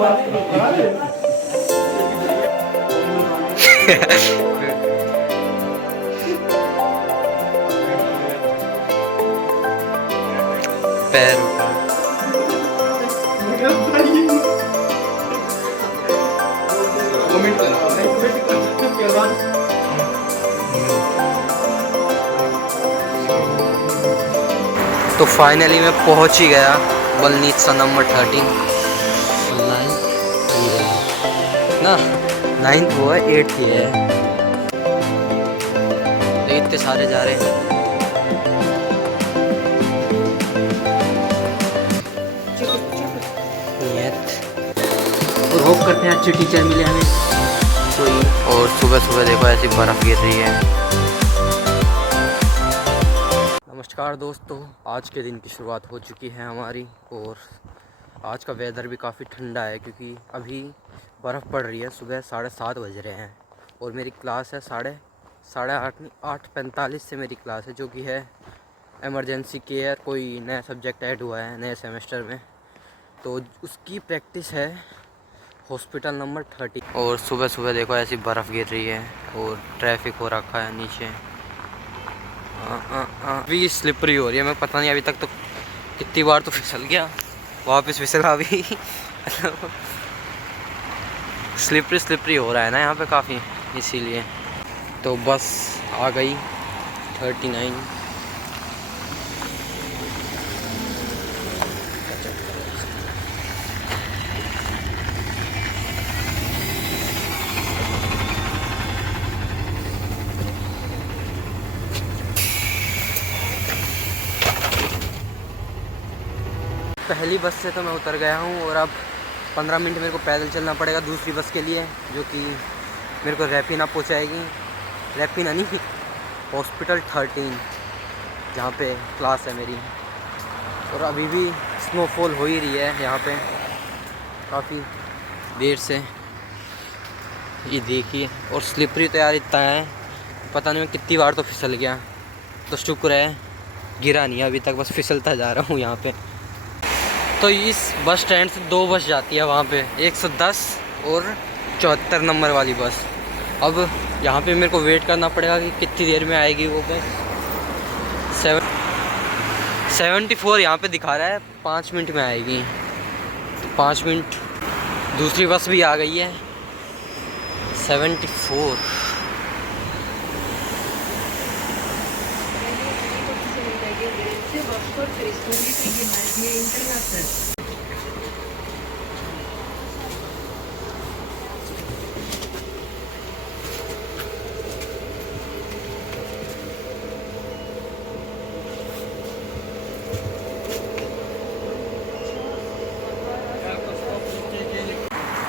पैर तो फाइनली मैं पहुंच ही गया बलनीत नंबर 13 ना 9th वो है 8th ही है। तो इतने सारे जा रहे हैं। और होप करते हैं अच्छे टीचर मिले हमें कोई। और सुबह सुबह देखो ऐसी बर्फ़ गिर रही है। नमस्कार दोस्तों, आज के दिन की शुरुआत हो चुकी है हमारी। और आज का वेदर भी काफ़ी ठंडा है क्योंकि अभी बर्फ़ पड़ रही है। सुबह 7:30 बज रहे हैं और मेरी क्लास है 8:45 से मेरी क्लास है, जो कि है इमरजेंसी केयर। कोई नया सब्जेक्ट ऐड हुआ है नए सेमेस्टर में, तो उसकी प्रैक्टिस है हॉस्पिटल नंबर 30। और सुबह सुबह देखो ऐसी बर्फ़ गिर रही है और ट्रैफिक हो रखा है नीचे। अभी स्लिपरी हो रही है। मैं पता नहीं अभी तक तो कितनी बार तो फिसल गया, वापस फिसला भी। स्लिपरी हो रहा है ना यहाँ पे काफ़ी, इसीलिए। तो बस आ गई 39। पहली बस से तो मैं उतर गया हूँ और अब 15 मिनट मेरे को पैदल चलना पड़ेगा दूसरी बस के लिए, जो कि मेरे को रैपीना पहुँचाएगी। रैपीना नहीं, हॉस्पिटल 13 जहाँ पे क्लास है मेरी। और अभी भी स्नोफॉल हो ही रही है यहाँ पे काफ़ी देर से, ये देखिए। और स्लिपरी तो यार इतना है, पता नहीं मैं कितनी बार तो फिसल गया। तो शुक्र है गिरा नहीं अभी तक, बस फिसलता जा रहा हूँ यहाँ पे। तो इस बस स्टैंड से 2 बस जाती है वहाँ पे, 110 और 74 नंबर वाली बस। अब यहाँ पे मेरे को वेट करना पड़ेगा कि कितनी देर में आएगी वो बस। 74 यहाँ पे दिखा रहा है, 5 मिनट में आएगी। तो 5 मिनट। दूसरी बस भी आ गई है 74।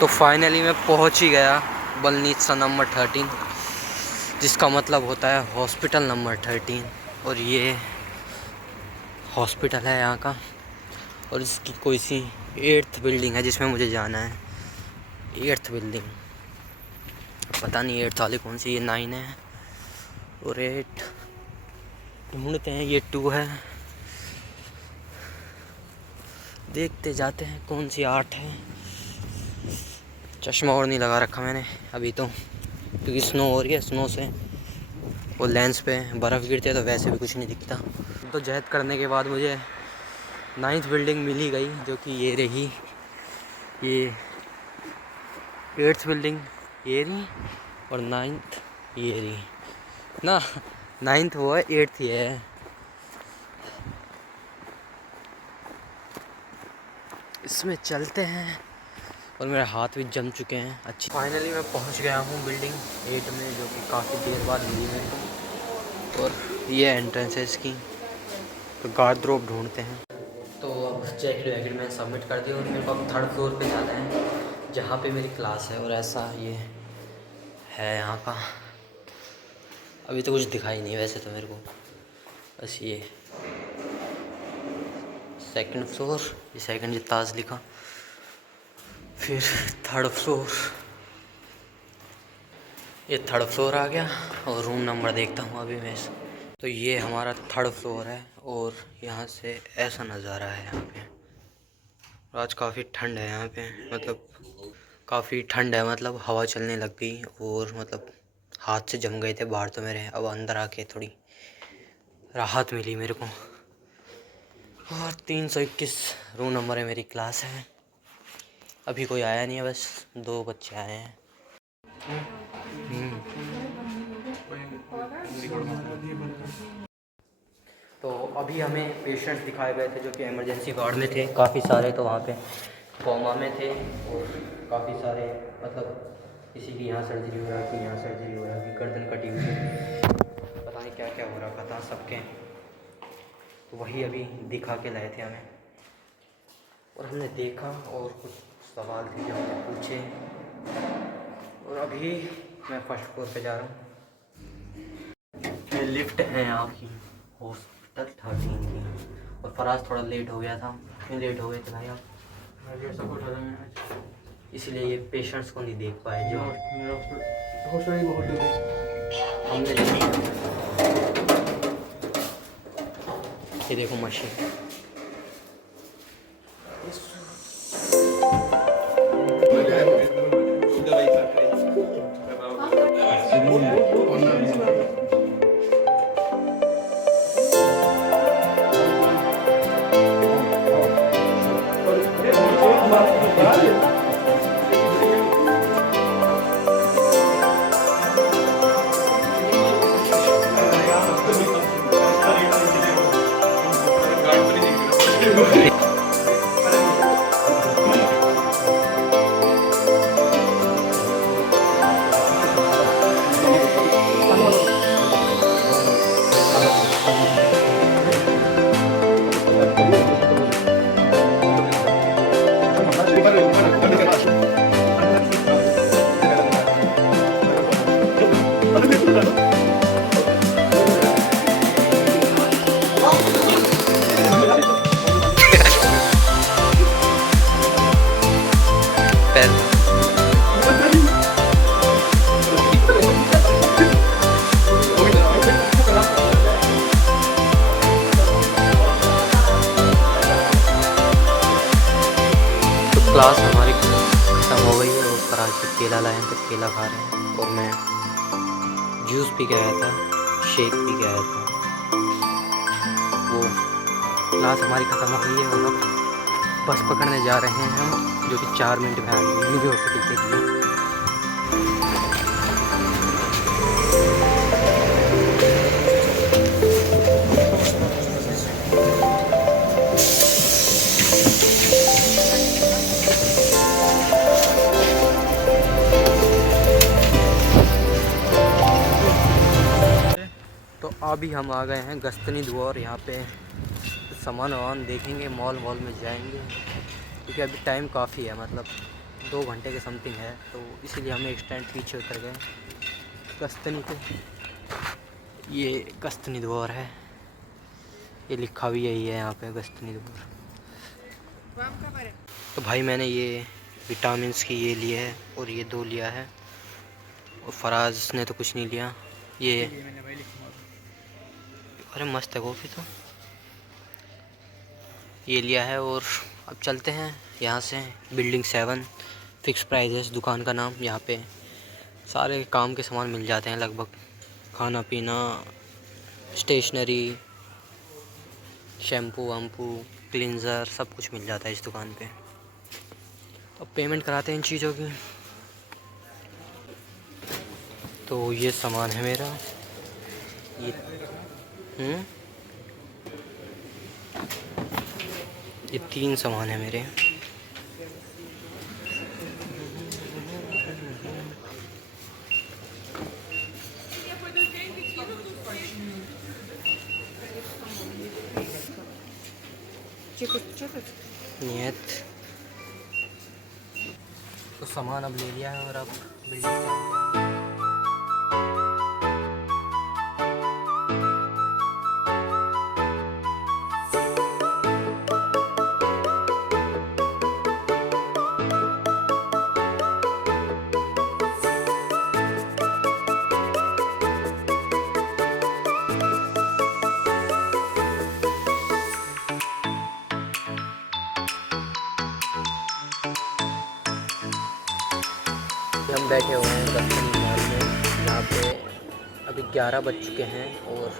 तो फाइनली मैं पहुंच ही गया बलनीत नंबर 13, जिसका मतलब होता है हॉस्पिटल नंबर 13। और ये हॉस्पिटल है यहाँ का, और इसकी कोई सी 8th बिल्डिंग है जिसमें मुझे जाना है। 8th बिल्डिंग, पता नहीं 8th वाली कौन सी। ये 9 है और 8 ढूंढते हैं। ये 2 है, देखते जाते हैं कौन सी 8 है। चश्मा और नहीं लगा रखा मैंने अभी तो, क्योंकि स्नो हो रही है। स्नो से वो लेंस पे बर्फ़ गिरती है तो वैसे भी कुछ नहीं दिखता। तो जहद करने के बाद मुझे 9th बिल्डिंग मिल ही गई, जो कि ये रही। ये 8th बिल्डिंग ये रही और 9th ये रही ना। 9th वो है, 8th ये है। इसमें चलते हैं। और मेरे हाथ भी जम चुके हैं अच्छी। फाइनली मैं पहुंच गया हूं बिल्डिंग 8 में, जो कि काफ़ी देर बाद मिली मेरे को। और ये एंट्रेंस है इसकी। तो गार्डरोब ढूंढते हैं। तो अब जैकेट वैकेट मैंने सबमिट कर दिया और मेरे को अब 3rd फ्लोर पे जाना है, जहाँ पे मेरी क्लास है। और ऐसा ये है यहाँ का। अभी तो कुछ दिखाई नहीं वैसे तो मेरे को, बस ये 2nd फ्लोर, ये 2nd ये ताज लिखा। फिर 3rd फ्लोर, ये 3rd फ्लोर आ गया। और रूम नंबर देखता हूँ अभी मैं। तो ये हमारा 3rd फ्लोर है और यहाँ से ऐसा नज़ारा है यहाँ पे। आज काफ़ी ठंड है यहाँ पे, मतलब काफ़ी ठंड है, मतलब हवा चलने लग गई और मतलब हाथ से जम गए थे बाहर तो मेरे। अब अंदर आके थोड़ी राहत मिली मेरे को। और 321 रूम नंबर है मेरी क्लास है। अभी कोई आया नहीं है, बस 2 बच्चे आए हैं। तो अभी हमें पेशेंट्स दिखाए गए थे जो कि इमरजेंसी वार्ड में थे, काफ़ी सारे। तो वहाँ पे कोमा में थे और काफ़ी सारे, मतलब किसी की यहाँ सर्जरी हो रहा थी, यहाँ सर्जरी हो रहा थी, गर्दन कटी हुई है, पता नहीं क्या क्या हो रखा था सबके। तो वही अभी दिखा के लाए थे हमें, और हमने देखा और कुछ सवाल थे जो हमने पूछे। और अभी मैं फर्स्ट फ्लोर पे जा रहा हूँ। ये लिफ्ट है यहाँ की हॉस्पिटल 13 की। और फराज थोड़ा लेट हो गया था। क्यों लेट हो गए थे भाई आप? इसलिए ये पेशेंट्स को नहीं देख पाए जो हमने ये देखो मशीन। क्लास हमारी ख़त्म हो गई है और फराज से केला लाए हैं तो केला खा रहे हैं। और मैं जूस पी के आया था, शेक पी के आया था। वो क्लास हमारी ख़त्म हो गई है और अब बस पकड़ने जा रहे हैं हम, जो कि 4 मिनट में आ गई यूनिवर्सिटी के लिए। तो अभी हम आ गए हैं गस्तनी द्वार। यहाँ पे सामान वामान देखेंगे, मॉल वॉल में जाएंगे, क्योंकि अभी टाइम काफ़ी है, मतलब 2 घंटे के समथिंग है। तो इसीलिए हम एक स्टैंड पीछे उतर गए गस्तनी पे। ये गस्तनी द्वार है, ये लिखा भी यही है यहाँ पे गस्तनी द्वार। तो भाई मैंने ये विटामिन्स की ये लिए है और ये 2 लिया है, और फराज ने तो कुछ नहीं लिया। ये अरे मस्त है कॉफ़ी तो, ये लिया है। और अब चलते हैं यहाँ से। बिल्डिंग 7 फिक्स प्राइजेस दुकान का नाम। यहाँ पे सारे काम के सामान मिल जाते हैं लगभग, खाना पीना, स्टेशनरी, शैम्पू वाम्पू, क्लींज़र, सब कुछ मिल जाता है इस दुकान पे। अब पेमेंट कराते हैं इन चीज़ों की। तो ये सामान है मेरा, ये 3 सामान है मेरे। नियत तो सामान अब ले लिया है और अब बिल्डिंग बैठे हुए हैं दस्तनी मॉल में। यहाँ पे अभी 11 बज चुके हैं और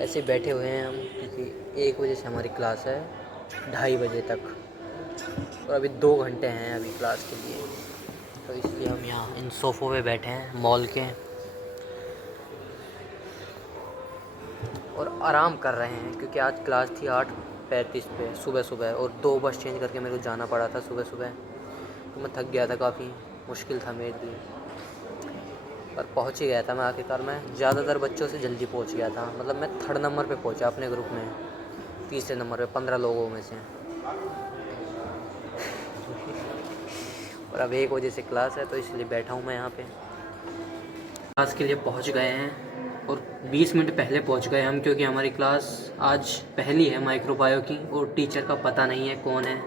ऐसे बैठे हुए हैं हम, क्योंकि 1 बजे से हमारी क्लास है 2:30 बजे तक, और अभी 2 घंटे हैं अभी क्लास के लिए। तो इसलिए हम यहाँ इन सोफ़ों पे बैठे हैं मॉल के और आराम कर रहे हैं, क्योंकि आज क्लास थी 8:35 पे सुबह सुबह, और 2 बस चेंज करके मेरे को जाना पड़ा था सुबह सुबह। तो मैं थक गया था, काफ़ी मुश्किल था मेरे लिए, पर पहुंच ही गया था मैं आखिरकार। मैं ज़्यादातर बच्चों से जल्दी पहुंच गया था, मतलब मैं 3rd नंबर पे पहुंचा अपने ग्रुप में, 3रे नंबर पे 15 लोगों में से। और अब 1 बजे से क्लास है, तो इसलिए बैठा हूँ मैं यहाँ पे। क्लास के लिए पहुँच गए हैं और 20 मिनट पहले पहुँच गए हम, क्योंकि हमारी क्लास आज पहली है माइक्रोबायो की, और टीचर का पता नहीं है कौन है,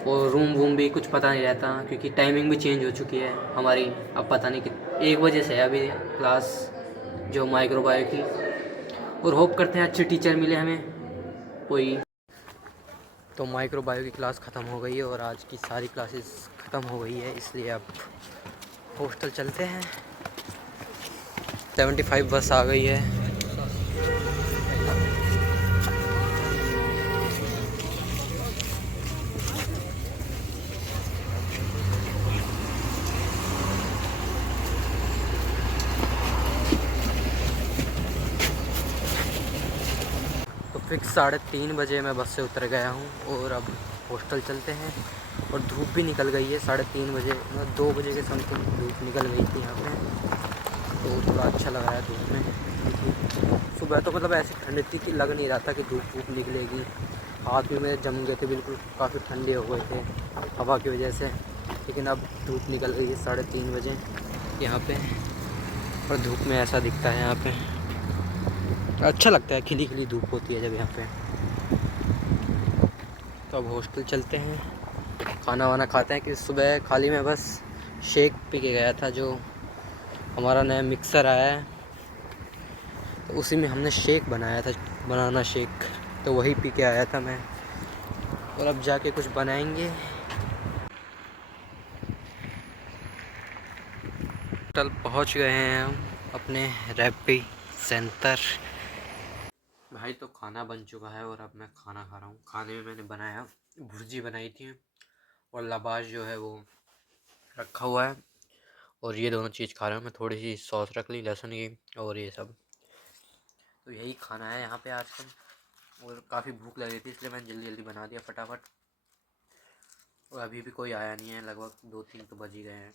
और रूम वूम भी कुछ पता नहीं रहता, क्योंकि टाइमिंग भी चेंज हो चुकी है हमारी। अब पता नहीं कि 1 बजे से है अभी क्लास जो माइक्रोबायो की, और होप करते हैं अच्छे टीचर मिले हमें कोई। तो माइक्रोबायो की क्लास ख़त्म हो गई है और आज की सारी क्लासेस ख़त्म हो गई है, इसलिए अब हॉस्टल चलते हैं। 75 बस आ गई है। तो फिक्स 3:30 बजे मैं बस से उतर गया हूँ और अब हॉस्टल चलते हैं। और धूप भी निकल गई है 3:30 बजे, मतलब 2 बजे के समथिंग धूप निकल गई थी यहाँ पे। तो थोड़ा अच्छा लग रहा है धूप में, क्योंकि सुबह तो मतलब ऐसी ठंड थी कि लग नहीं रहा था कि धूप वूप निकलेगी। हाथ भी मेरे जम गए थे बिल्कुल, काफ़ी ठंडे हो गए थे हवा की वजह से। लेकिन अब धूप निकल गई है 3:30 बजे यहाँ पे, और धूप में ऐसा दिखता है यहाँ पे, अच्छा लगता है, खिली खिली धूप होती है जब यहाँ पे। तो अब हॉस्टल चलते हैं, खाना वाना खाते हैं, कि सुबह खाली मैं बस शेक पी के गया था, जो हमारा नया मिक्सर आया है तो उसी में हमने शेक बनाया था, बनाना शेक, तो वही पी के आया था मैं। और अब जाके कुछ बनाएंगे। होटल पहुंच गए हैं हम अपने रैपी सेंटर। भाई तो खाना बन चुका है और अब मैं खाना खा रहा हूँ। खाने में मैंने बनाया, भुर्जी बनाई थी और लबाश जो है वो रखा हुआ है, और ये दोनों चीज़ खा रहा हूँ मैं। थोड़ी सी सॉस रख ली लहसुन की और ये सब, तो यही खाना है यहाँ पे आजकल। और काफ़ी भूख लग रही थी, इसलिए मैंने जल्दी जल्दी बना दिया फटाफट। और अभी भी कोई आया नहीं है, लगभग 2-3 तो बज ही गए हैं।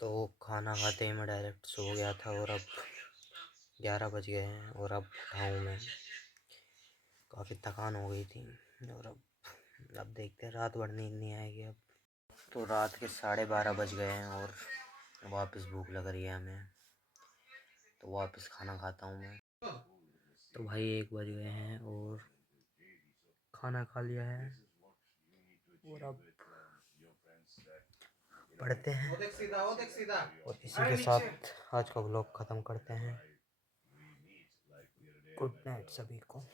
तो खाना खाते ही मैं डायरेक्ट सो गया था, और अब 11 बज गए हैं और अब उठा हूँ मैं। काफ़ी थकान हो गई थी, और अब देखते हैं, रात भर नींद नहीं आएगी अब। तो रात के 12:30 बज गए हैं और वापस भूख लग रही है हमें, तो वापस खाना खाता हूँ मैं। तो भाई 1 बज गए हैं और खाना खा लिया है, और अब पढ़ते हैं। और इसी के साथ आज का व्लॉग ख़त्म करते हैं। गुड नाइट सभी को।